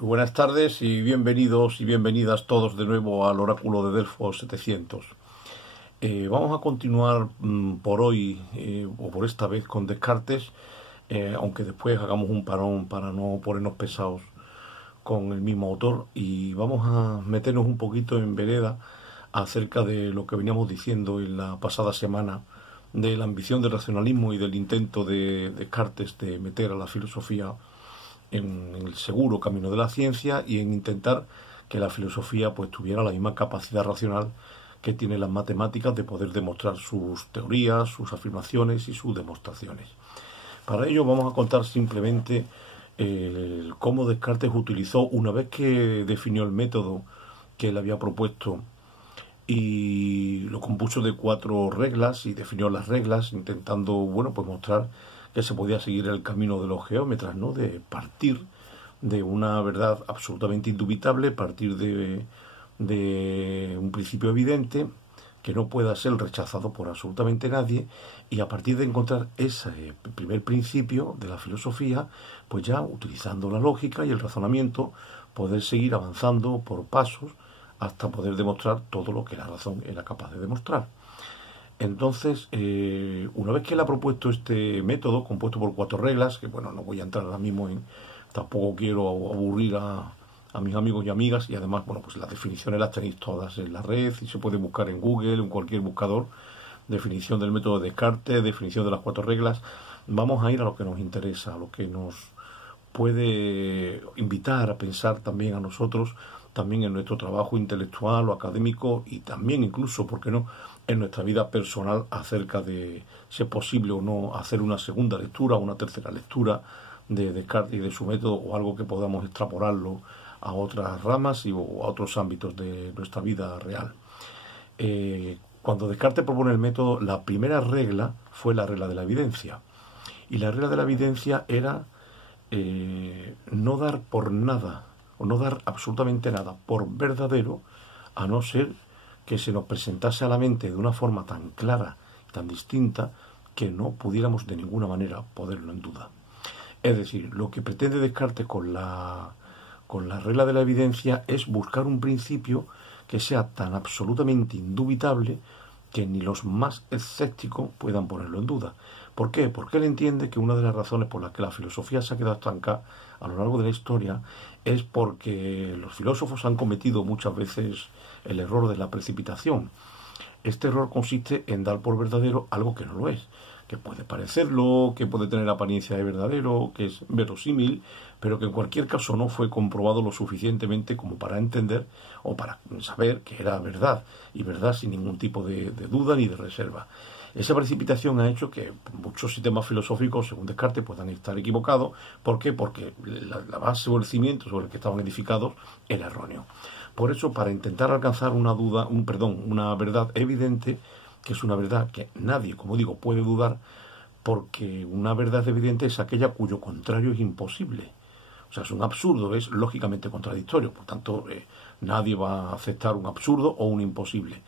Muy buenas tardes y bienvenidos y bienvenidas todos de nuevo al Oráculo de Delfos 700. Vamos a continuar por hoy o por esta vez con Descartes, aunque después hagamos un parón para no ponernos pesados con el mismo autor, y vamos a meternos un poquito en vereda acerca de lo que veníamos diciendo en la pasada semana de la ambición del racionalismo y del intento de Descartes de meter a la filosofía en el seguro camino de la ciencia y en intentar que la filosofía pues tuviera la misma capacidad racional que tiene las matemáticas de poder demostrar sus teorías, sus afirmaciones y sus demostraciones. Para ello vamos a contar simplemente cómo Descartes utilizó, una vez que definió el método que él había propuesto y lo compuso de 4 reglas y definió las reglas intentando, pues mostrar que se podía seguir el camino de los geómetras, ¿no? De partir de una verdad absolutamente indubitable, partir de un principio evidente que no pueda ser rechazado por absolutamente nadie, y a partir de encontrar ese primer principio de la filosofía, pues ya utilizando la lógica y el razonamiento, poder seguir avanzando por pasos hasta poder demostrar todo lo que la razón era capaz de demostrar. Entonces, una vez que él ha propuesto este método, compuesto por 4 reglas, que no voy a entrar ahora mismo tampoco quiero aburrir a mis amigos y amigas, y además, pues las definiciones las tenéis todas en la red, y se puede buscar en Google, en cualquier buscador, definición del método de Descartes, definición de las 4 reglas. Vamos a ir a lo que nos interesa, a lo que nos puede invitar a pensar también a nosotros, también en nuestro trabajo intelectual o académico, y también incluso, ¿por qué no?, en nuestra vida personal, acerca de si es posible o no hacer una segunda lectura o una tercera lectura de Descartes y de su método, o algo que podamos extrapolarlo a otras ramas o a otros ámbitos de nuestra vida real. Cuando Descartes propone el método, la primera regla fue la regla de la evidencia, y la regla de la evidencia era no dar por nada, o no dar absolutamente nada por verdadero, a no ser que se nos presentase a la mente de una forma tan clara, tan distinta, que no pudiéramos de ninguna manera ponerlo en duda. Es decir, lo que pretende Descartes con la regla de la evidencia es buscar un principio que sea tan absolutamente indubitable que ni los más escépticos puedan ponerlo en duda. ¿Por qué? Porque él entiende que una de las razones por las que la filosofía se ha quedado estancada a lo largo de la historia es porque los filósofos han cometido muchas veces el error de la precipitación. Este error consiste en dar por verdadero algo que no lo es, que puede parecerlo, que puede tener apariencia de verdadero, que es verosímil, pero que en cualquier caso no fue comprobado lo suficientemente como para entender o para saber que era verdad, y verdad sin ningún tipo de duda ni de reserva. Esa precipitación ha hecho que muchos sistemas filosóficos, según Descartes, puedan estar equivocados. ¿Por qué? Porque la base o el cimiento sobre el que estaban edificados era erróneo. Por eso, para intentar alcanzar una verdad evidente, que es una verdad que nadie, como digo, puede dudar, porque una verdad evidente es aquella cuyo contrario es imposible. O sea, es un absurdo, es lógicamente contradictorio. Por tanto, nadie va a aceptar un absurdo o un imposible.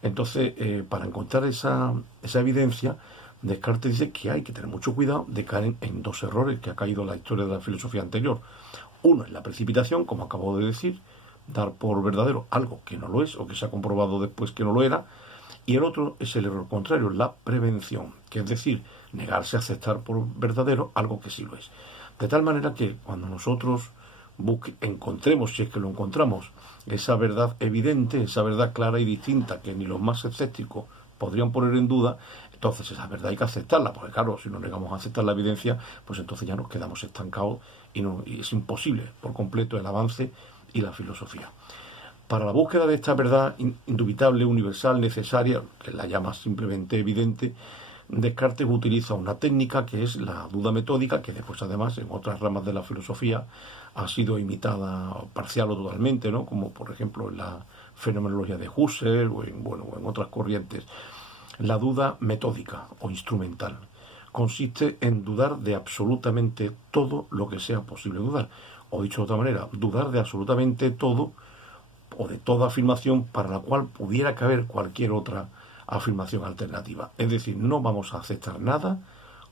Entonces, para encontrar esa evidencia, Descartes dice que hay que tener mucho cuidado de caer en 2 errores que ha caído la historia de la filosofía anterior. Uno es la precipitación, como acabo de decir, dar por verdadero algo que no lo es o que se ha comprobado después que no lo era, y el otro es el error contrario, la prevención, que es decir, negarse a aceptar por verdadero algo que sí lo es. De tal manera que cuando nosotros encontremos, si es que lo encontramos, esa verdad evidente, esa verdad clara y distinta que ni los más escépticos podrían poner en duda, entonces esa verdad hay que aceptarla, porque claro, si nos negamos a aceptar la evidencia, pues entonces ya nos quedamos estancados y es imposible por completo el avance y la filosofía. Para la búsqueda de esta verdad indubitable, universal, necesaria, que la llama simplemente evidente, Descartes utiliza una técnica que es la duda metódica, que después además en otras ramas de la filosofía ha sido imitada parcial o totalmente, ¿no? Como por ejemplo en la fenomenología de Husserl o en otras corrientes. La duda metódica o instrumental consiste en dudar de absolutamente todo lo que sea posible dudar. O dicho de otra manera, dudar de absolutamente todo o de toda afirmación para la cual pudiera caber cualquier otra afirmación alternativa. Es decir, no vamos a aceptar nada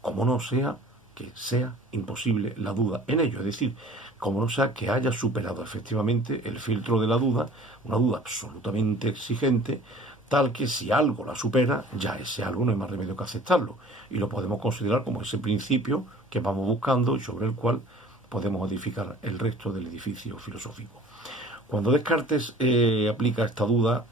como no sea que sea imposible la duda en ello. Es decir, como no sea que haya superado efectivamente el filtro de la duda, una duda absolutamente exigente, tal que si algo la supera, ya ese algo no hay más remedio que aceptarlo. Y lo podemos considerar como ese principio que vamos buscando y sobre el cual podemos edificar el resto del edificio filosófico. Cuando Descartes aplica esta duda,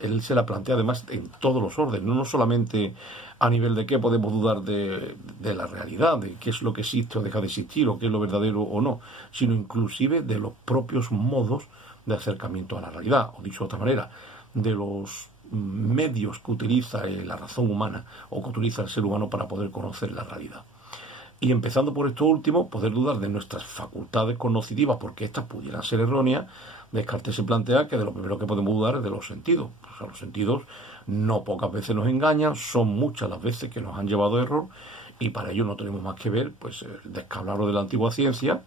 él se la plantea además en todos los órdenes, no solamente a nivel de qué podemos dudar de la realidad, de qué es lo que existe o deja de existir, o qué es lo verdadero o no, sino inclusive de los propios modos de acercamiento a la realidad, o dicho de otra manera, de los medios que utiliza la razón humana o que utiliza el ser humano para poder conocer la realidad. Y empezando por esto último, poder dudar de nuestras facultades cognitivas, porque éstas pudieran ser erróneas. Descartes se plantea que de lo primero que podemos dudar es de los sentidos. O sea, los sentidos no pocas veces nos engañan, son muchas las veces que nos han llevado a error, y para ello no tenemos más que ver pues el descalabro de la antigua ciencia,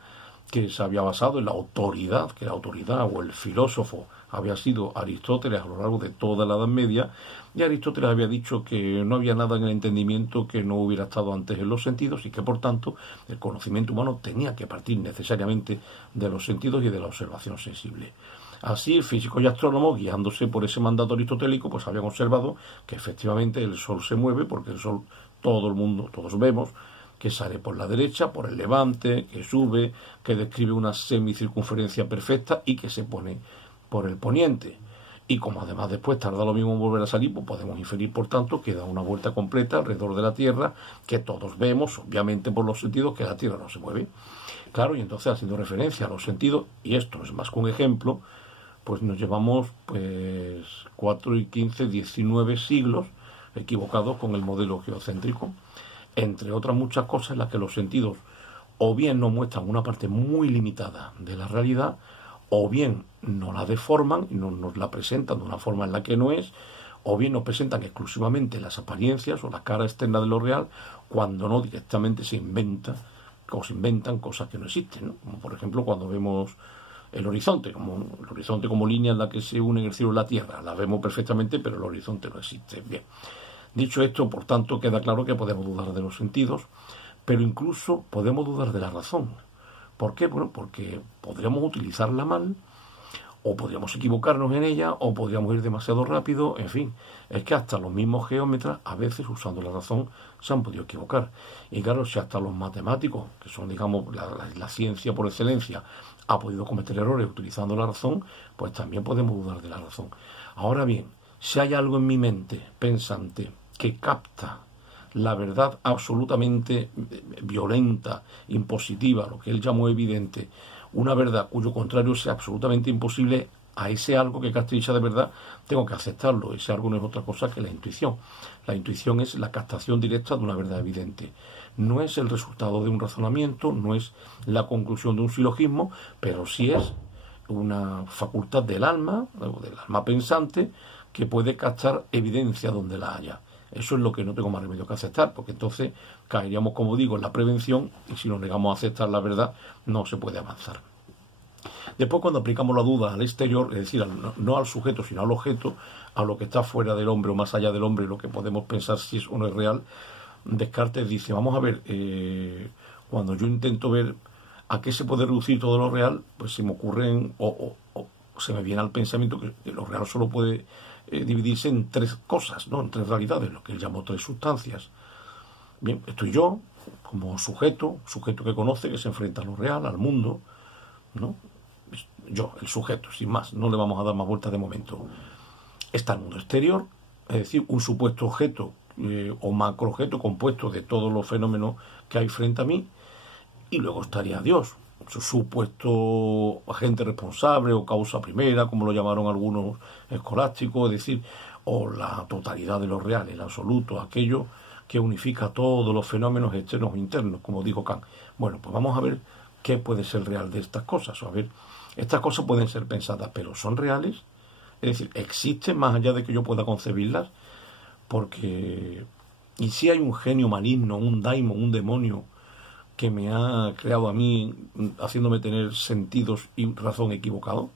que se había basado en la autoridad, que la autoridad o el filósofo había sido Aristóteles a lo largo de toda la Edad Media, y Aristóteles había dicho que no había nada en el entendimiento que no hubiera estado antes en los sentidos, y que por tanto el conocimiento humano tenía que partir necesariamente de los sentidos y de la observación sensible. Así, físicos y astrónomos, guiándose por ese mandato aristotélico, pues habían observado que efectivamente el Sol se mueve, porque el Sol, todo el mundo, todos vemos, que sale por la derecha, por el levante, que sube, que describe una semicircunferencia perfecta y que se pone por el poniente. Y como además después tarda lo mismo en volver a salir, pues podemos inferir, por tanto, que da una vuelta completa alrededor de la Tierra, que todos vemos, obviamente por los sentidos, que la Tierra no se mueve. Claro, y entonces, haciendo referencia a los sentidos, y esto es más que un ejemplo, pues nos llevamos 4 y 15, 19 siglos equivocados con el modelo geocéntrico, entre otras muchas cosas en las que los sentidos o bien nos muestran una parte muy limitada de la realidad, o bien nos la deforman y nos la presentan de una forma en la que no es, o bien nos presentan exclusivamente las apariencias o la cara externa de lo real, cuando no directamente se inventan cosas que no existen, ¿no? Como por ejemplo cuando vemos el horizonte como línea en la que se une el cielo y la tierra. La vemos perfectamente, pero el horizonte no existe. Bien. Dicho esto, por tanto, queda claro que podemos dudar de los sentidos, pero incluso podemos dudar de la razón. ¿Por qué? Bueno, porque podríamos utilizarla mal, o podríamos equivocarnos en ella, o podríamos ir demasiado rápido, en fin. Es que hasta los mismos geómetras, a veces usando la razón, se han podido equivocar. Y claro, si hasta los matemáticos, que son, digamos, la ciencia por excelencia, ha podido cometer errores utilizando la razón, pues también podemos dudar de la razón. Ahora bien, si hay algo en mi mente pensante que capta la verdad absolutamente violenta, impositiva, lo que él llamó evidente, una verdad cuyo contrario sea absolutamente imposible, a ese algo que caracteriza de verdad tengo que aceptarlo. Ese algo no es otra cosa que la intuición. La intuición es la captación directa de una verdad evidente. No es el resultado de un razonamiento, no es la conclusión de un silogismo, pero sí es una facultad del alma pensante, que puede captar evidencia donde la haya. Eso es lo que no tengo más remedio que aceptar, porque entonces caeríamos, como digo, en la prevención, y si nos negamos a aceptar la verdad, no se puede avanzar. Después, cuando aplicamos la duda al exterior, es decir, no al sujeto, sino al objeto, a lo que está fuera del hombre o más allá del hombre, lo que podemos pensar si es o no es real, Descartes dice, vamos a ver, cuando yo intento ver a qué se puede reducir todo lo real, pues se me ocurren, o se me viene al pensamiento que lo real solo puede dividirse en tres cosas, ¿no? En tres realidades, lo que él llamó tres sustancias. Bien, estoy yo, como sujeto que conoce, que se enfrenta a lo real, al mundo, ¿no? Yo, el sujeto, sin más, no le vamos a dar más vueltas de momento. Está el mundo exterior, es decir, un supuesto objeto o macroobjeto compuesto de todos los fenómenos que hay frente a mí, y luego estaría Dios, su supuesto agente responsable o causa primera, como lo llamaron algunos escolásticos, es decir, o la totalidad de lo real, el absoluto, aquello que unifica todos los fenómenos externos e internos, como dijo Kant. Bueno, pues vamos a ver qué puede ser real de estas cosas. A ver, estas cosas pueden ser pensadas, pero ¿son reales? Es decir, ¿existen más allá de que yo pueda concebirlas? Porque, ¿y si hay un genio maligno, un daimon, un demonio, que me ha creado a mí, haciéndome tener sentidos y razón equivocado,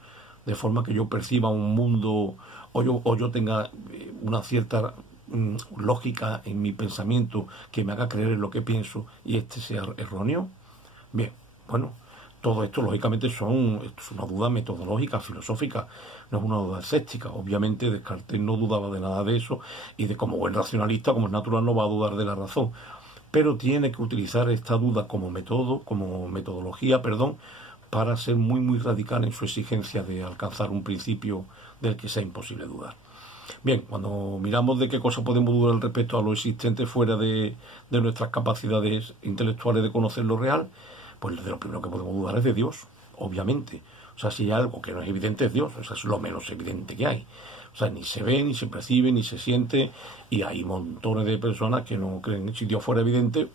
de forma que yo perciba un mundo, o yo tenga una cierta lógica en mi pensamiento que me haga creer en lo que pienso y este sea erróneo? Bien, bueno, Todo esto, lógicamente, esto es una duda metodológica, filosófica, no es una duda escéptica. Obviamente, Descartes no dudaba de nada de eso, y de como buen racionalista, como es natural, no va a dudar de la razón. Pero tiene que utilizar esta duda como metodología, para ser muy, muy radical en su exigencia de alcanzar un principio del que sea imposible dudar. Bien, cuando miramos de qué cosa podemos dudar respecto a lo existente fuera de nuestras capacidades intelectuales de conocer lo real, pues de lo primero que podemos dudar es de Dios, obviamente. O sea, si hay algo que no es evidente es Dios, eso es lo menos evidente que hay. O sea, ni se ve, ni se percibe, ni se siente, y hay montones de personas que no creen. Si Dios fuera evidente,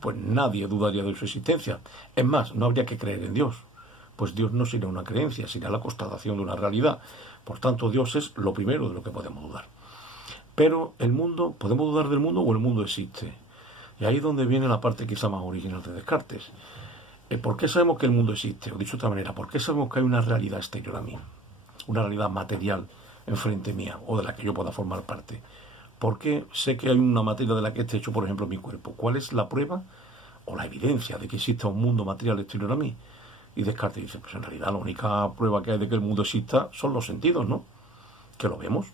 pues nadie dudaría de su existencia. Es más, no habría que creer en Dios, pues Dios no sería una creencia, sería la constatación de una realidad. Por tanto, Dios es lo primero de lo que podemos dudar. Pero el mundo, ¿podemos dudar del mundo o el mundo existe? Y ahí es donde viene la parte quizá más original de Descartes. ¿Por qué sabemos que el mundo existe? O dicho de otra manera, ¿por qué sabemos que hay una realidad exterior a mí? Una realidad material enfrente mía, o de la que yo pueda formar parte. ¿Por qué sé que hay una materia de la que esté hecho, por ejemplo, mi cuerpo? ¿Cuál es la prueba o la evidencia de que exista un mundo material exterior a mí? Y Descartes dice, pues en realidad la única prueba que hay de que el mundo exista son los sentidos, ¿no? Que lo vemos.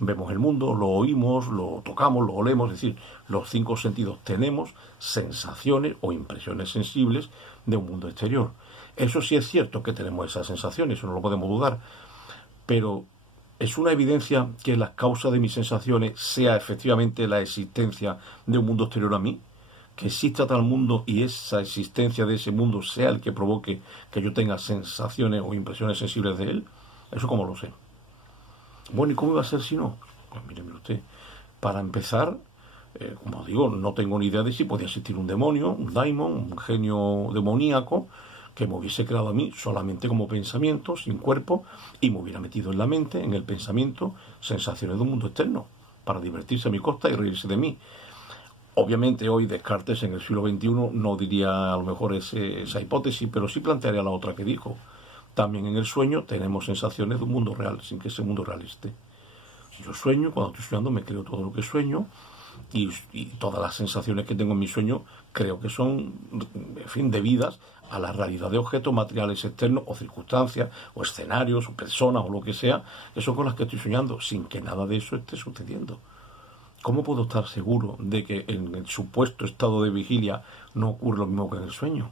Vemos el mundo, lo oímos, lo tocamos, lo olemos, es decir, los 5 sentidos tenemos sensaciones o impresiones sensibles de un mundo exterior. Eso sí es cierto que tenemos esas sensaciones, eso no lo podemos dudar, pero ¿es una evidencia que la causa de mis sensaciones sea efectivamente la existencia de un mundo exterior a mí? ¿Que exista tal mundo y esa existencia de ese mundo sea el que provoque que yo tenga sensaciones o impresiones sensibles de él? ¿Eso cómo lo sé? Bueno, ¿y cómo iba a ser si no? Pues mire usted, para empezar, como digo, no tengo ni idea de si podía existir un demonio, un daimon, un genio demoníaco, que me hubiese creado a mí solamente como pensamiento, sin cuerpo, y me hubiera metido en la mente, en el pensamiento, sensaciones de un mundo externo, para divertirse a mi costa y reírse de mí. Obviamente hoy Descartes en el siglo XXI no diría a lo mejor esa hipótesis, pero sí plantearía la otra que dijo. También en el sueño tenemos sensaciones de un mundo real, sin que ese mundo real esté. Yo sueño, cuando estoy soñando me creo todo lo que sueño, y todas las sensaciones que tengo en mi sueño creo que son, en fin, debidas a la realidad de objetos materiales externos o circunstancias o escenarios o personas o lo que sea, que son con las que estoy soñando, sin que nada de eso esté sucediendo. ¿Cómo puedo estar seguro de que en el supuesto estado de vigilia no ocurre lo mismo que en el sueño?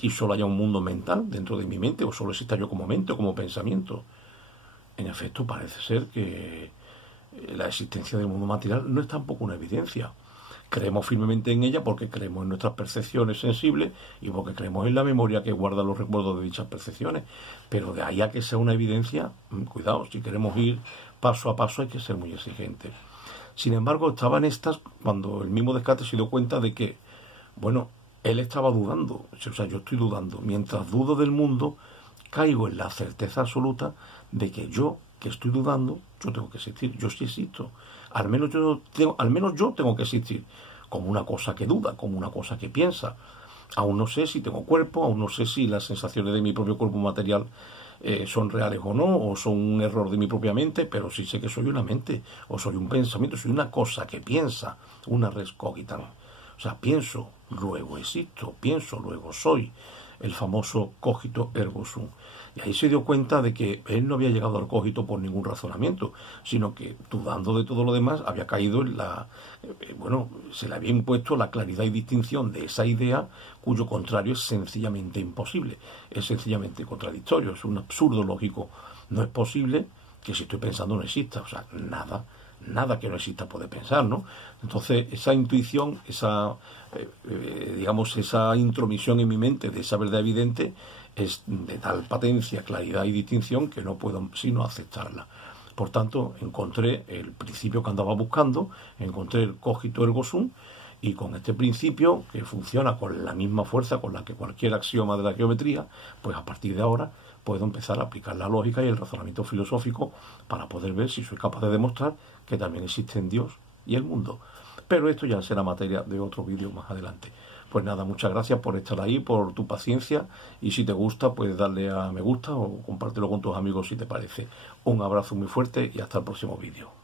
Y solo haya un mundo mental dentro de mi mente, o solo exista yo como mente o como pensamiento. En efecto, parece ser que la existencia del mundo material no es tampoco una evidencia. Creemos firmemente en ella porque creemos en nuestras percepciones sensibles y porque creemos en la memoria que guarda los recuerdos de dichas percepciones. Pero de ahí a que sea una evidencia, cuidado, si queremos ir paso a paso hay que ser muy exigentes. Sin embargo, estaba en estas cuando el mismo Descartes se dio cuenta de que, bueno, él estaba dudando, o sea, yo estoy dudando. Mientras dudo del mundo, caigo en la certeza absoluta de que yo, que estoy dudando, yo tengo que existir, yo sí existo. Al menos yo tengo que existir, como una cosa que duda, como una cosa que piensa. Aún no sé si tengo cuerpo, aún no sé si las sensaciones de mi propio cuerpo material son reales o no, o son un error de mi propia mente, pero sí sé que soy una mente, o soy un pensamiento, soy una cosa que piensa, una res cogitans. O sea, pienso, luego existo, pienso, luego soy, el famoso cogito ergo sum. Y ahí se dio cuenta de que él no había llegado al cogito por ningún razonamiento, sino que, dudando de todo lo demás, había caído en se le había impuesto la claridad y distinción de esa idea, cuyo contrario es sencillamente imposible, es sencillamente contradictorio, es un absurdo lógico. No es posible que si estoy pensando no exista, o sea, nada que no exista puede pensar, ¿no? Entonces, esa intuición, esa intromisión en mi mente de esa verdad evidente es de tal patencia, claridad y distinción que no puedo sino aceptarla. Por tanto, encontré el principio que andaba buscando, encontré el cogito ergo sum, y con este principio, que funciona con la misma fuerza con la que cualquier axioma de la geometría, pues a partir de ahora puedo empezar a aplicar la lógica y el razonamiento filosófico para poder ver si soy capaz de demostrar que también existen Dios y el mundo. Pero esto ya será materia de otro vídeo más adelante. Pues nada, muchas gracias por estar ahí, por tu paciencia, y si te gusta, pues darle a me gusta o compártelo con tus amigos si te parece. Un abrazo muy fuerte y hasta el próximo vídeo.